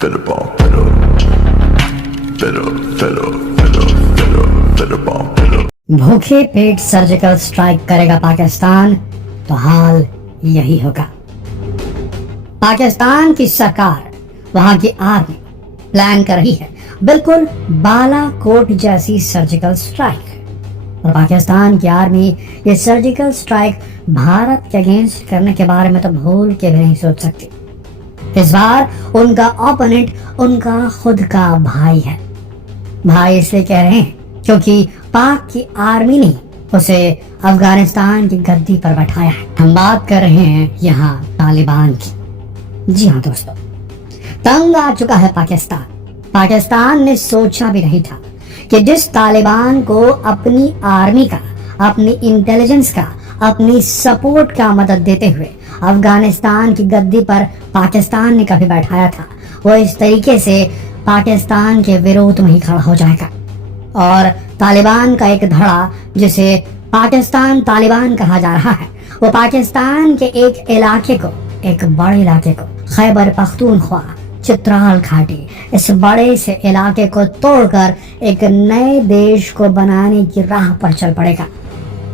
Fiddle ball, fiddle, fiddle, fiddle, fiddle, fiddle, fiddle ball, fiddle. भूखे पेट surgical strike करेगा पाकिस्तान तो हाल यही होगा। पाकिस्तान की सरकार, वहां की आर्मी प्लान कर रही है बिल्कुल बालाकोट जैसी सर्जिकल स्ट्राइक। और पाकिस्तान की आर्मी ये सर्जिकल स्ट्राइक भारत के अगेंस्ट करने के बारे में तो भूल के भी नहीं सोच सकती। इस बार उनका ओपोनेंट उनका खुद का भाई है। भाई इसलिए कह रहे हैं क्योंकि पाक की आर्मी ने उसे अफगानिस्तान की गद्दी पर बैठाया है। हम बात कर रहे हैं यहाँ तालिबान की। जी हाँ दोस्तों, तंग आ चुका है पाकिस्तान। पाकिस्तान ने सोचा भी नहीं था कि जिस तालिबान को अपनी आर्मी का, अपनी इंटेलिजेंस का, अपनी सपोर्ट का मदद देते हुए अफगानिस्तान की गद्दी पर पाकिस्तान ने कभी बैठाया था, वो इस तरीके से पाकिस्तान के विरोध में ही खड़ा हो जाएगा। और तालिबान का एक धड़ा, जिसे पाकिस्तान तालिबान कहा जा रहा है, वो पाकिस्तान के एक इलाके को, एक बड़े इलाके को, खैबर पख्तूनख्वा, चित्राल घाटी, इस बड़े से इलाके को तोड़कर एक नए देश को बनाने की राह पर चल पड़ेगा,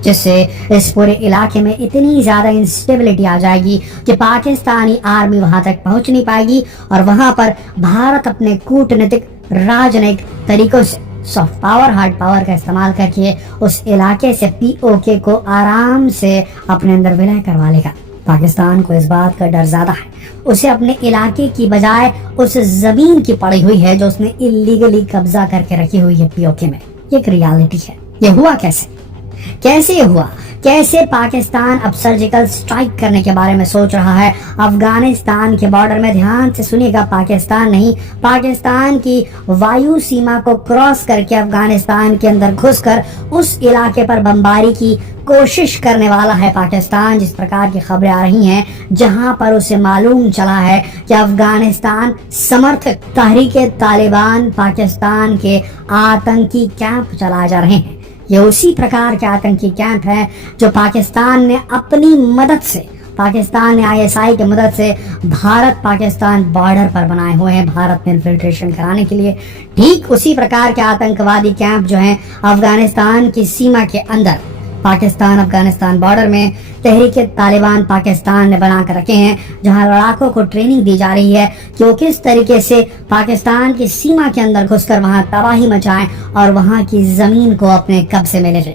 जिससे इस पूरे इलाके में इतनी ज्यादा इंस्टेबिलिटी आ जाएगी कि पाकिस्तानी आर्मी वहां तक पहुंच नहीं पाएगी और वहां पर भारत अपने कूटनीतिक, राजनयिक तरीकों से सॉफ्ट पावर, हार्ड पावर का इस्तेमाल करके उस इलाके से पीओके को आराम से अपने अंदर विलय करवा लेगा। पाकिस्तान को इस बात का डर ज्यादा है। उसे अपने इलाके की बजाय उस जमीन की पड़ी हुई है जो उसने इलीगली कब्जा करके रखी हुई है पीओके में। ये एक रियलिटी है। ये हुआ कैसे हुआ? कैसे पाकिस्तान अब सर्जिकल स्ट्राइक करने के बारे में सोच रहा है अफगानिस्तान के बॉर्डर में? ध्यान से सुनिएगा, पाकिस्तान नहीं, पाकिस्तान की वायु सीमा को क्रॉस करके अफगानिस्तान के अंदर घुसकर उस इलाके पर बमबारी की कोशिश करने वाला है पाकिस्तान। जिस प्रकार की खबरें आ रही हैं, जहां पर उसे मालूम चला है कि अफगानिस्तान समर्थक तहरीके तालिबान पाकिस्तान के आतंकी कैंप चलाए जा रहे हैं। ये उसी प्रकार के आतंकी कैंप हैं जो पाकिस्तान ने अपनी मदद से, पाकिस्तान ने आईएसआई की मदद से भारत पाकिस्तान बॉर्डर पर बनाए हुए हैं भारत में इन्फिल्ट्रेशन कराने के लिए। ठीक उसी प्रकार के आतंकवादी कैंप जो हैं अफगानिस्तान की सीमा के अंदर, पाकिस्तान अफगानिस्तान बॉर्डर में तहरीके तालिबान पाकिस्तान ने बना कर रखे हैं, जहां लड़ाकों को ट्रेनिंग दी जा रही है कि वो किस तरीके से पाकिस्तान की सीमा के अंदर घुसकर वहां तबाही मचाएं और वहां की जमीन को अपने कब्जे में ले लें।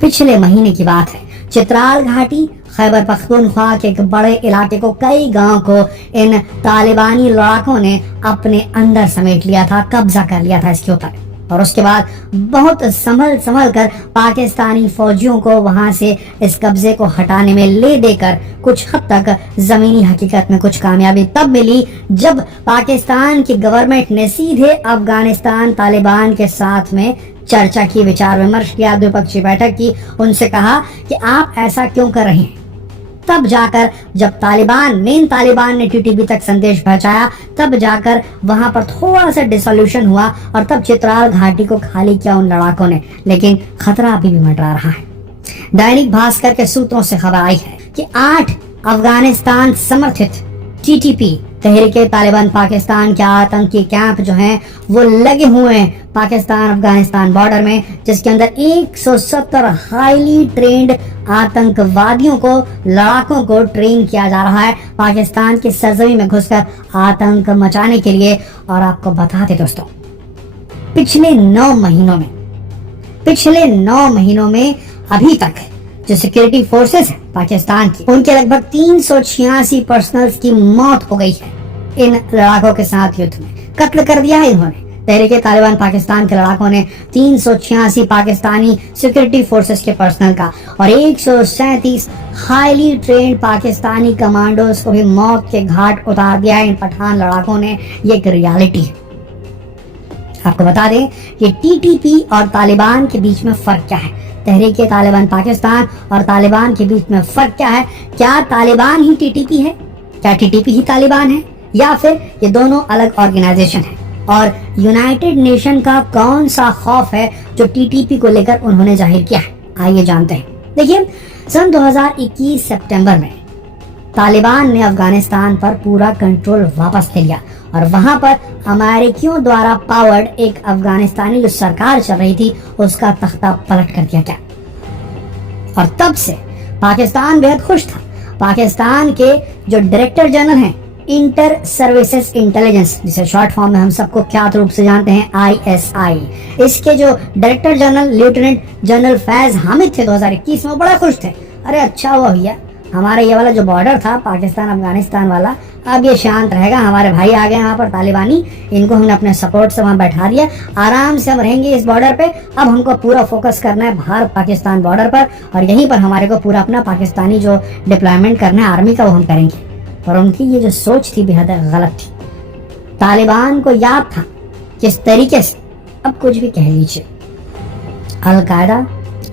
पिछले महीने की बात है, चित्राल घाटी, खैबर पख्तूनख्वा के एक बड़े इलाके को, कई गांव को इन तालिबानी लड़ाकों ने अपने अंदर समेट लिया था, कब्जा कर लिया था इसके ऊपर। और उसके बाद बहुत संभल कर पाकिस्तानी फौजियों को वहां से इस कब्जे को हटाने में ले देकर कुछ हद तक जमीनी हकीकत में कुछ कामयाबी तब मिली जब पाकिस्तान की गवर्नमेंट ने सीधे अफगानिस्तान तालिबान के साथ में चर्चा की, विचार विमर्श किया, द्विपक्षीय बैठक की, उनसे कहा कि आप ऐसा क्यों कर रहे हैं। तब जाकर जब मेन तालिबान ने टीटीपी तक संदेश पहुंचाया, तब जाकर वहां पर थोड़ा सा डिसोल्यूशन हुआ और तब चित्राल घाटी को खाली किया उन लड़ाकों ने। लेकिन खतरा अभी भी मंडरा रहा है। दैनिक भास्कर के सूत्रों से खबर आई है कि 8 अफगानिस्तान समर्थित टीटीपी तहरीके तालिबान पाकिस्तान के आतंकी कैंप जो हैं वो लगे हुए हैं पाकिस्तान अफगानिस्तान बॉर्डर में, जिसके अंदर 170 हाईली ट्रेंड आतंकवादियों को, लड़ाकों को ट्रेन किया जा रहा है पाकिस्तान की सरजमी में घुसकर आतंक मचाने के लिए। और आपको बता दें दोस्तों, पिछले 9 महीनों में अभी तक जो सिक्योरिटी फोर्सेस है पाकिस्तान की, उनके लगभग 386 पर्सनल्स की मौत हो गई है इन लड़ाकों के साथ युद्ध में। कत्ल कर दिया है इन्होंने, तहरीके तालिबान पाकिस्तान के लड़ाकों ने 386 पाकिस्तानी सिक्योरिटी फोर्सेस के पर्सनल का और 137 हाईली ट्रेंड पाकिस्तानी कमांडोज को भी मौत के घाट उतार दिया है इन पठान लड़ाकों ने। ये एक रियलिटी है। आपको बता दें कि टीटीपी और तालिबान के बीच में फर्क क्या है, तहरीके तालिबान पाकिस्तान और तालिबान के बीच में फर्क क्या है? क्या तालिबान ही टीटीपी है? क्या टीटीपी ही तालिबान है? या फिर ये दोनों अलग ऑर्गेनाइजेशन है? और यूनाइटेड नेशन का कौन सा खौफ है जो टीटीपी को लेकर उन्होंने जाहिर किया है? आइए जानते हैं। देखिए, सन 2021 सितंबर में तालिबान ने अफगानिस्तान पर पूरा कंट्रोल वापस ले लिया और वहां पर अमेरिकियों द्वारा पावर्ड एक अफगानिस्तानी जो सरकार चल रही थी उसका तख्ता पलट कर दिया गया। और तब से पाकिस्तान बेहद खुश था। पाकिस्तान के जो डायरेक्टर जनरल हैं इंटर सर्विसेज इंटेलिजेंस, जिसे शॉर्ट फॉर्म में हम सबको ख्यात रूप से जानते हैं ISI, इसके जो director general lieutenant general Faiz Hamid थे 2021 में, बड़ा खुश थे। अरे अच्छा हुआ भैया, हमारा ये वाला जो बॉर्डर था पाकिस्तान अफगानिस्तान वाला, अब ये शांत रहेगा। हमारे भाई आ गए वहाँ पर तालिबानी, इनको हमने अपने सपोर्ट से वहाँ बैठा दिया, आराम से हम रहेंगे इस बॉर्डर पे। अब हमको पूरा फोकस करना है भारत पाकिस्तान बॉर्डर पर, और यहीं पर हमारे को पूरा अपना पाकिस्तानी जो डिप्लॉयमेंट करना है आर्मी का वो हम करेंगे। पर उनकी ये जो सोच थी बेहद गलत थी। तालिबान को याद था किस तरीके से, अब कुछ भी कह लीजिए, अलकायदा,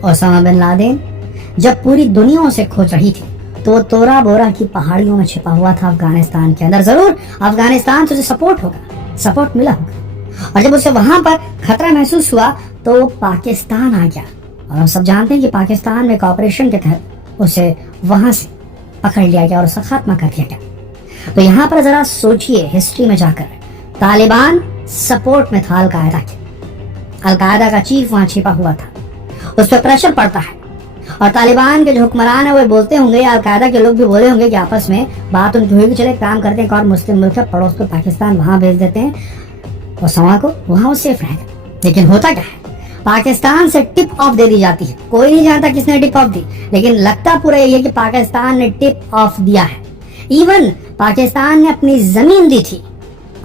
ओसामा बिन लादेन जब पूरी दुनिया से खोज रही थी तो वो तोरा बोरा की पहाड़ियों में छिपा हुआ था अफगानिस्तान के अंदर। जरूर अफगानिस्तान से उसे सपोर्ट होगा, सपोर्ट मिला होगा, और जब उसे वहां पर खतरा महसूस हुआ तो वो पाकिस्तान आ गया। और हम सब जानते हैं कि पाकिस्तान में एक ऑपरेशन के तहत उसे वहां से पकड़ लिया गया और उसका खात्मा कर दिया गया। तो यहाँ पर जरा सोचिए, हिस्ट्री में जाकर तालिबान सपोर्ट में था अलकायदा के, अलकायदा का चीफ वहां छिपा हुआ था, उस पर प्रेशर पड़ता है। और तालिबान के जो हुक्मरान है वो बोलते होंगे, अलकायदा के लोग भी बोले होंगे कि आपस में बात उनकी हुई कि चले काम करते हैं, और मुस्लिम मुल्क है पड़ोस पे पाकिस्तान, वहां भेज देते हैं और समा को, वहां वो सेफ रहेगा। लेकिन होता क्या है, पाकिस्तान से टिप ऑफ दे दी जाती है। कोई नहीं जानता किसने टिप ऑफ दी, लेकिन लगता पूरा यही है कि पाकिस्तान ने टिप ऑफ दिया है। इवन पाकिस्तान ने अपनी जमीन दी थी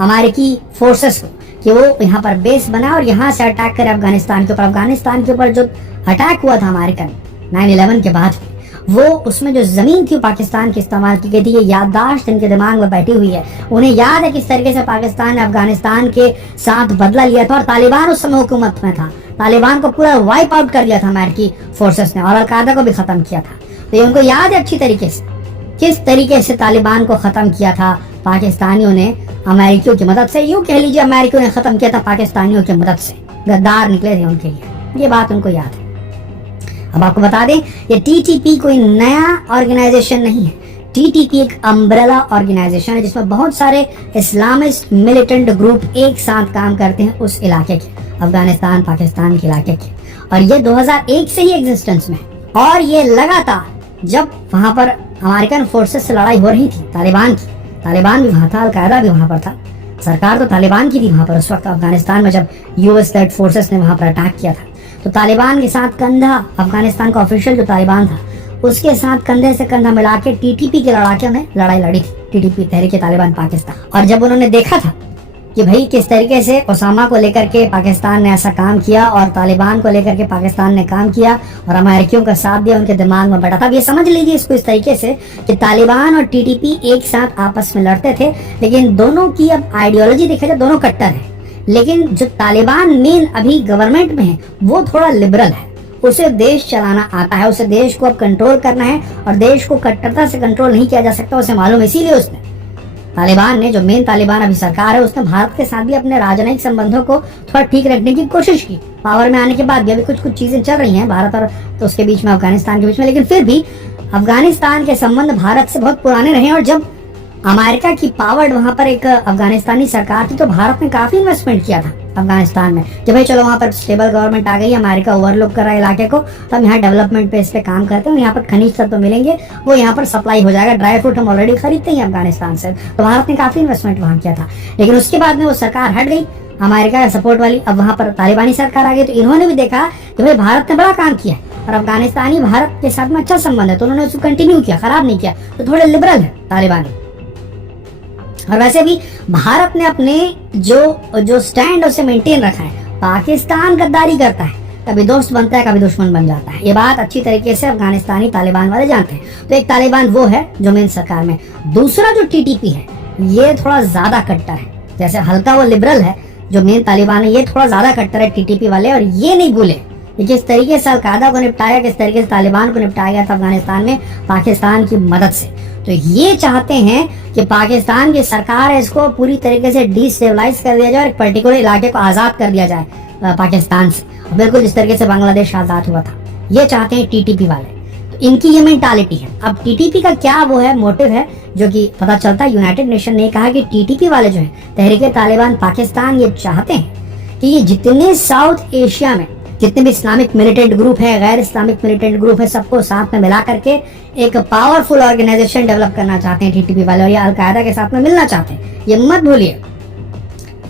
अमेरिकी फोर्सेस को कि वो यहाँ पर बेस बना और यहाँ से अटैक करे अफगानिस्तान के ऊपर। अफगानिस्तान के ऊपर जो अटैक हुआ था अमेरिकन 9/11 के बाद, वो उसमें जो जमीन थी पाकिस्तान की इस्तेमाल की गई थी। ये याददाश्त इनके दिमाग में बैठी हुई है। उन्हें याद है किस तरीके से पाकिस्तान ने अफगानिस्तान के साथ बदला लिया था, और तालिबान उस समय हुकूमत में था। तालिबान को पूरा वाइप आउट कर दिया था अमेरिकी फोर्सेस ने, और अलकायदा को भी खत्म किया था। तो ये उनको याद है अच्छी तरीके से किस तरीके से तालिबान को खत्म किया था पाकिस्तानियों ने अमेरिकियों की मदद से। यूं कह लीजिए अमेरिकियों ने खत्म किया था पाकिस्तानियों की मदद से, गद्दार निकले थे उनके लिए, ये बात उनको याद है। अब आपको बता दें, ये TTP कोई नया ऑर्गेनाइजेशन नहीं है। TTP एक अम्ब्रेला ऑर्गेनाइजेशन है जिसमें बहुत सारे इस्लामिस्ट मिलिटेंट ग्रुप एक साथ काम करते हैं उस इलाके के, अफगानिस्तान पाकिस्तान के इलाके के। और ये 2001 से ही एग्जिस्टेंस में है, और ये लगातार जब वहां पर अमेरिकन फोर्सेस से लड़ाई हो रही थी तालिबान की, तालिबान भी वहां था, अलकायदा भी वहां पर था, सरकार तो तालिबान की थी वहां पर उस वक्त अफगानिस्तान में जब US लेड फोर्सेस ने वहां पर अटैक किया था। तो तालिबान के साथ कंधा, अफगानिस्तान का ऑफिशियल जो तालिबान था उसके साथ कंधे से कंधा मिला के TTP के लड़ाकों ने लड़ाई लड़ी थी, TTP तहरीक तालिबान पाकिस्तान। और जब उन्होंने देखा था कि भाई किस तरीके से ओसामा को लेकर के पाकिस्तान ने ऐसा काम किया और तालिबान को लेकर के पाकिस्तान ने काम किया और अमेरिकियों का साथ दिया, उनके दिमाग में बैठा था। अब ये समझ लीजिए इसको इस तरीके से कि तालिबान और TTP एक साथ आपस में लड़ते थे, लेकिन दोनों की अब आइडियोलॉजी देखा जाए दोनों कट्टर है। लेकिन जो तालिबान मेन अभी गवर्नमेंट में है वो थोड़ा लिबरल है, उसे देश चलाना आता है, उसे देश को अब कंट्रोल करना है, और देश को कट्टरता से कंट्रोल नहीं किया जा सकता, उसे मालूम। इसीलिए उसने तालिबान ने, जो मेन तालिबान अभी सरकार है, उसने भारत के साथ भी अपने राजनयिक संबंधों को थोड़ा ठीक रखने की कोशिश की। पावर में आने के बाद भी अभी कुछ चीजें चल रही हैं भारत और तो उसके बीच में, अफगानिस्तान के बीच में, लेकिन फिर भी अफगानिस्तान के संबंध भारत से बहुत पुराने रहे। और जब अमेरिका की पावर्ड वहां पर एक अफगानिस्तानी सरकार थी तो भारत ने काफी इन्वेस्टमेंट किया था अफगानिस्तान में कि भाई चलो वहां पर स्टेबल गवर्नमेंट आ गई, अमेरिका ओवरलुक कर रहा है इलाके को, तो हम यहाँ डेवलपमेंट पे इस पे काम करते हैं, यहाँ पर खनिज तत्व तो मिलेंगे, वो यहाँ पर सप्लाई हो जाएगा, ड्राई फ्रूट हम ऑलरेडी खरीदते हैं अफगानिस्तान से। तो भारत ने काफी इन्वेस्टमेंट वहां किया था। लेकिन उसके बाद में वो सरकार हट गई अमेरिका का सपोर्ट वाली, अब वहां पर तालिबानी सरकार आ गई। तो इन्होंने भी देखा कि भाई भारत ने बड़ा काम किया है और अफगानिस्तानी भारत के साथ में अच्छा संबंध है, तो उन्होंने उसको कंटिन्यू किया, खराब नहीं किया। तो थोड़े लिबरल है तालिबानी। और वैसे भी भारत ने अपने जो स्टैंड उसे मेंटेन रखा है। पाकिस्तान गद्दारी करता है, कभी दोस्त बनता है कभी दुश्मन बन जाता है, ये बात अच्छी तरीके से अफगानिस्तानी तालिबान वाले जानते हैं। तो एक तालिबान वो है जो मेन सरकार में, दूसरा जो TTP है ये थोड़ा ज्यादा कट्टर है। जैसे हल्का वो लिबरल है जो मेन तालिबान है, ये थोड़ा ज्यादा कट्टर है TTP वाले। और ये नहीं भूले किस तरीके से अलकायदा को निपटाया, किस तरीके से तालिबान को निपटाया गया था अफगानिस्तान में पाकिस्तान की मदद से। तो ये चाहते हैं कि पाकिस्तान की सरकार है इसको पूरी तरीके से डिस्टेबलाइज कर दिया जाए और एक पर्टिकुलर इलाके को आजाद कर दिया जाए पाकिस्तान से, बिल्कुल जिस तरीके से बांग्लादेश आजाद हुआ था। ये चाहते हैं TTP वाले। इनकी ये मेंटालिटी है। अब टीटीपी का क्या वो है मोटिव है, जो कि पता चलता है यूनाइटेड नेशन ने कहा कि टीटीपी वाले जो हैं तहरीके तालिबान पाकिस्तान ये चाहते हैं कि ये जितने साउथ एशिया में जितने भी इस्लामिक मिलिटेंट ग्रुप है, गैर इस्लामिक मिलिटेंट ग्रुप है, सबको साथ में मिला करके एक पावरफुल ऑर्गेनाइजेशन डेवलप करना चाहते हैं टीटीपी वाले, और ये अलकायदा के साथ में मिलना चाहते हैं। ये मत भूलिए,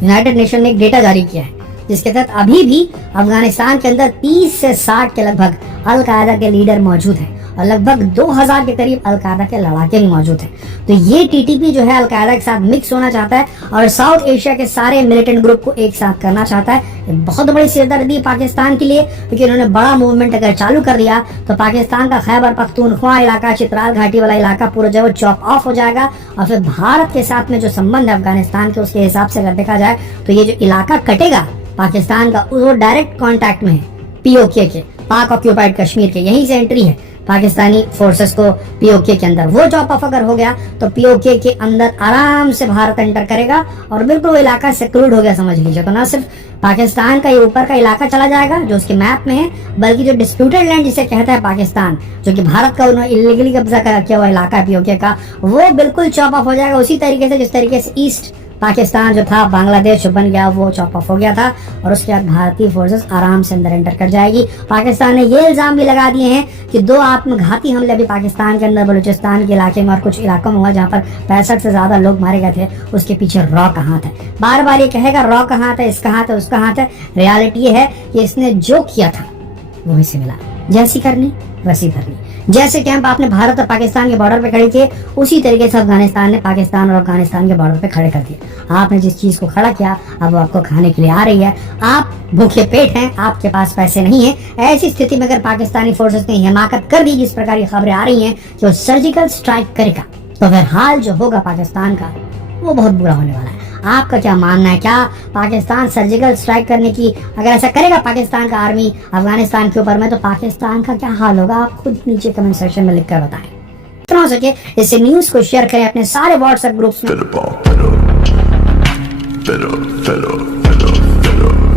यूनाइटेड नेशन ने एक डेटा जारी किया है जिसके तहत अभी भी अफगानिस्तान के अंदर 30 से 60 के लगभग अलकायदा के लीडर मौजूद हैं और लगभग 2000 के करीब अलकायदा के लड़ाके भी मौजूद हैं। तो ये टीटीपी जो है अलकायदा के साथ मिक्स होना चाहता है और साउथ एशिया के सारे मिलिटेंट ग्रुप को एक साथ करना चाहता है। ये बहुत बड़ी सिरदर्दी है पाकिस्तान के लिए, क्योंकि उन्होंने बड़ा मूवमेंट अगर चालू कर दिया तो पाकिस्तान का खैबर पख्तूनख्वा इलाका, चित्राल घाटी वाला इलाका पूरा जो चॉप ऑफ हो जाएगा। और फिर भारत के साथ में जो संबंध है अफगानिस्तान के, उसके हिसाब से अगर देखा जाए तो ये जो इलाका कटेगा पाकिस्तान का, वो डायरेक्ट कांटेक्ट में है पीओके के, पाक ऑक्यूपाइड कश्मीर के। यहीं से एंट्री है पाकिस्तानी फोर्सेस को पीओके के अंदर। वो चॉप ऑफ अगर हो गया तो पीओके के अंदर आराम से भारत एंटर करेगा और बिल्कुल वो इलाका सिक्योर्ड हो गया समझ लीजिए। तो ना सिर्फ पाकिस्तान का ये ऊपर का इलाका चला जाएगा जो उसके मैप में है, बल्कि जो डिस्प्यूटेड लैंड जिसे कहता है पाकिस्तान, जो कि भारत का उन्होंने इलीगली कब्जा किया हुआ इलाका है पीओके का, वो बिल्कुल चॉप ऑफ हो जाएगा उसी तरीके से जिस तरीके से ईस्ट पाकिस्तान जो था बांग्लादेश बन गया, वो चॉप ऑफ हो गया था। और उसके बाद भारतीय फोर्सेस आराम से अंदर एंटर कर जाएगी। पाकिस्तान ने ये इल्जाम भी लगा दिए हैं कि 2 आत्मघाती हमले अभी पाकिस्तान के अंदर बलूचिस्तान के इलाके में और कुछ इलाकों में हुआ जहाँ पर 65 से ज्यादा लोग मारे गए थे। उसके पीछे रॉ का हाथ है। बार बार ये कहेगा रॉ का हाथ है, इसका हाथ है, उसका हाथ है। रियलिटी ये है कि इसने जो किया था वो इसे मिला। जैसी करनी वैसी भरनी। जैसे कैंप आपने भारत और पाकिस्तान के बॉर्डर पे खड़े किए, उसी तरीके से अफगानिस्तान ने पाकिस्तान और अफगानिस्तान के बॉर्डर पे खड़े कर दिए। आपने जिस चीज को खड़ा किया अब वो आपको खाने के लिए आ रही है। आप भूखे पेट हैं, आपके पास पैसे नहीं है। ऐसी स्थिति में अगर पाकिस्तानी फोर्सेस ने हिमाकत कर दी, जिस प्रकार की खबरें आ रही हैं कि वो सर्जिकल स्ट्राइक करेगा, तो फिर हाल जो होगा पाकिस्तान का वो बहुत बुरा होने वाला है। आपका क्या मानना है? क्या पाकिस्तान सर्जिकल स्ट्राइक करने की अगर ऐसा करेगा पाकिस्तान का आर्मी अफगानिस्तान के ऊपर में, तो पाकिस्तान का क्या हाल होगा? आप खुद नीचे कमेंट सेक्शन में लिखकर बताएं। जितना हो सके इस न्यूज को शेयर करें अपने सारे व्हाट्सएप ग्रुप्स में।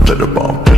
Fit a bomb.